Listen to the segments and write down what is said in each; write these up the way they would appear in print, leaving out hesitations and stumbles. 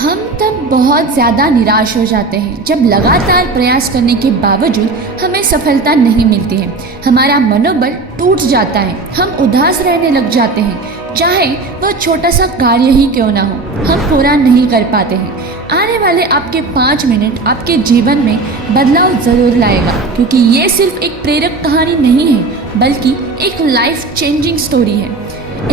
हम तब बहुत ज़्यादा निराश हो जाते हैं जब लगातार प्रयास करने के बावजूद हमें सफलता नहीं मिलती है। हमारा मनोबल टूट जाता है, हम उदास रहने लग जाते हैं, चाहे वह छोटा सा कार्य ही क्यों ना हो, हम पूरा नहीं कर पाते हैं। आने वाले आपके 5 मिनट आपके जीवन में बदलाव ज़रूर लाएगा, क्योंकि ये सिर्फ एक प्रेरक कहानी नहीं है बल्कि एक लाइफ चेंजिंग स्टोरी है।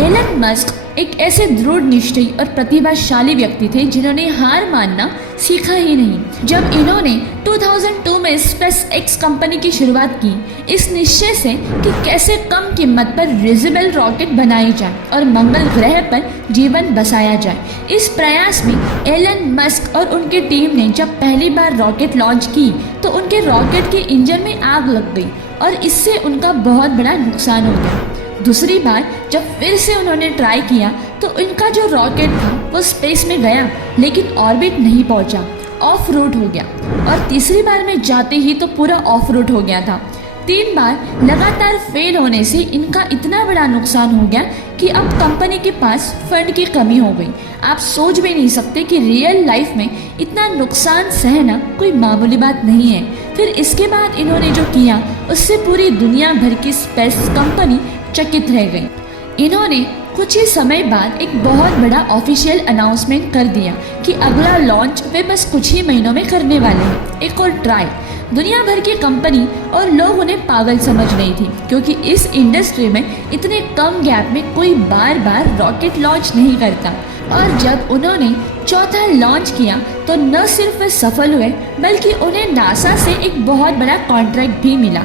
एलन मस्क एक ऐसे दृढ़ निश्चयी और प्रतिभाशाली व्यक्ति थे जिन्होंने हार मानना सीखा ही नहीं। जब इन्होंने 2002 में स्पेस एक्स कंपनी की शुरुआत की, इस निश्चय से कि कैसे कम कीमत पर रियूजेबल रॉकेट बनाई जाए और मंगल ग्रह पर जीवन बसाया जाए, इस प्रयास में एलन मस्क और उनकी टीम ने जब पहली बार रॉकेट लॉन्च की तो उनके रॉकेट के इंजन में आग लग गई और इससे उनका बहुत बड़ा नुकसान हो गया। दूसरी बार जब फिर से उन्होंने ट्राई किया तो इनका जो रॉकेट था वो स्पेस में गया लेकिन ऑर्बिट नहीं पहुंचा, ऑफ रूट हो गया। और तीसरी बार में जाते ही तो पूरा ऑफ रूट हो गया था। 3 बार लगातार फेल होने से इनका इतना बड़ा नुकसान हो गया कि अब कंपनी के पास फंड की कमी हो गई। आप सोच भी नहीं सकते कि रियल लाइफ में इतना नुकसान सहना कोई मामूली बात नहीं है। फिर इसके बाद इन्होंने जो किया उससे पूरी दुनिया भर की स्पेस कंपनी चकित रह गई। इन्होंने कुछ ही समय बाद एक बहुत बड़ा ऑफिशियल अनाउंसमेंट कर दिया कि अगला लॉन्च वे बस कुछ ही महीनों में करने वाले हैं। एक और ट्राई। दुनिया भर की कंपनी और लोग उन्हें पागल समझ रही थी, क्योंकि इस इंडस्ट्री में इतने कम गैप में कोई बार बार रॉकेट लॉन्च नहीं करता। और जब उन्होंने चौथा लॉन्च किया तो न सिर्फ वे सफल हुए बल्कि उन्हें नासा से एक बहुत बड़ा कॉन्ट्रैक्ट भी मिला।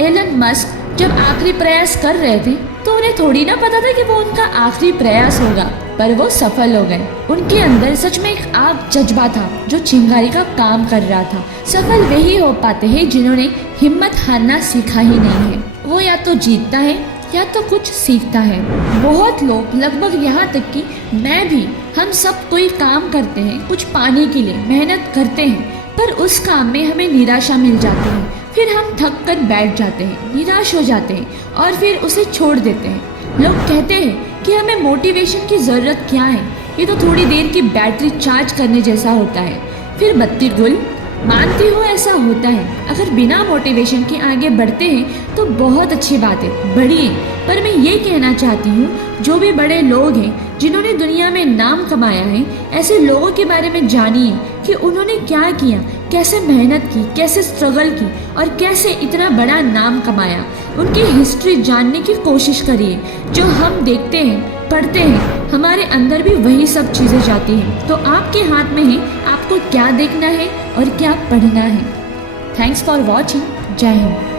एलन मस्क जब आखिरी प्रयास कर रहे थे तो उन्हें थोड़ी ना पता था कि वो उनका आखिरी प्रयास होगा, पर वो सफल हो गए। उनके अंदर सच में एक आग जज्बा था जो चिंगारी का काम कर रहा था। सफल वही हो पाते हैं जिन्होंने हिम्मत हारना सीखा ही नहीं है। वो या तो जीतता है या तो कुछ सीखता है। बहुत लोग, लगभग यहाँ तक कि मैं भी, हम सब कोई काम करते हैं, कुछ पाने के लिए मेहनत करते हैं, पर उस काम में हमें निराशा मिल जाती है। फिर हम थक कर बैठ जाते हैं, निराश हो जाते हैं और फिर उसे छोड़ देते हैं। लोग कहते हैं कि हमें मोटिवेशन की ज़रूरत क्या है, ये तो थोड़ी देर की बैटरी चार्ज करने जैसा होता है। फिर बत्ती गुल। मानती हो ऐसा होता है। अगर बिना मोटिवेशन के आगे बढ़ते हैं तो बहुत अच्छी बात है, बढ़िए। पर मैं ये कहना चाहती हूँ, जो भी बड़े लोग हैं जिन्होंने दुनिया में नाम कमाया है, ऐसे लोगों के बारे में जानिए कि उन्होंने क्या किया, कैसे मेहनत की, कैसे स्ट्रगल की और कैसे इतना बड़ा नाम कमाया। उनकी हिस्ट्री जानने की कोशिश करिए। जो हम देखते हैं, पढ़ते हैं, हमारे अंदर भी वही सब चीज़ें जाती हैं। तो आपके हाथ में है आपको क्या देखना है और क्या पढ़ना है। Thanks for watching. जय हिंद।